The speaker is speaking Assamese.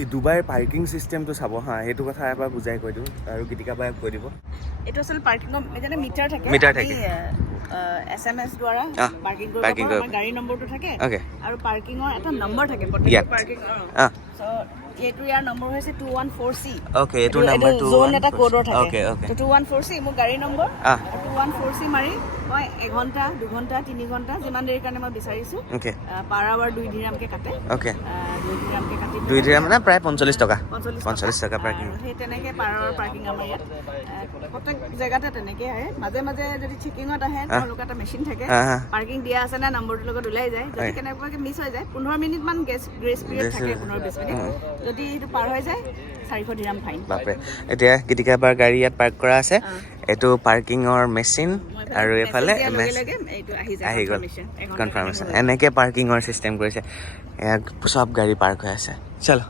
এই ডুবাইৰ পাৰ্কিং চিষ্টেমটো চাব হা, সেইটো কথা এবাৰ বুজাই কৈ দিওঁ আৰু গীতিকা বাই কৈ দিব। এইটো আচলতে পাৰ্কিঙৰ যেনে মিটাৰ থাকে, SMS দ্বাৰা পাৰ্কিং কৰিব পাৰোঁ। গাড়ী নম্বৰটো থাকে আৰু পাৰ্কিঙৰ এটা নম্বৰ থাকে প্ৰত্যেক পাৰ্কিঙৰ। এইটো ইয়াৰ নম্বৰ হৈছে 214C। ওকে, এইটো নম্বৰটো জোন এটা কোডৰ থাকে। ওকে ওকে, 214C মোৰ গাড়ী নম্বৰ। 214C মাৰি মই 1 ঘণ্টা 2 ঘণ্টা 3 ঘণ্টা যিমান দেৰি কাৰণে মই বিচাৰিছোঁ পাৰ আৱাৰ 2 দিৰামকে কাটে। ওকে, 2 দিৰামকে কাটি 2 দিৰাম মানে প্ৰায় 45 টকা। 45 টকা পাৰ্কিং। সেই তেনেকৈ পাৰ আৱাৰ পাৰ্কিং আমাৰ ইয়াত প্ৰত্যেক জেগাতে তেনেকৈ আহে। মাজে মাজে যদি চেকিঙত আহে তেওঁলোকৰ এটা মেচিন থাকে, পাৰ্কিং দিয়া আছে নে নম্বৰটোৰ লগত ওলাই যায়। যদি কেনেবাকৈ মিছ হৈ যায় 15 মিনিটমান গ্ৰেছ পিৰিয়ড থাকে, 15-20 মিনিট। যদি সেইটো পাৰ হৈ যায় 400 দিৰাম ফাইন। বাপৰে, এতিয়া গীতিকা বাৰ গাড়ী ইয়াত পাৰ্ক কৰা আছে। এইটো পাৰ্কিঙৰ মেচিন আৰু এইফালে আহি গ'ল কনফাৰ্মেশ্যন। এনেকৈ পাৰ্কিঙৰ চিষ্টেম কৰিছে। চব গাড়ী পাৰ্ক হৈ আছে। চলো।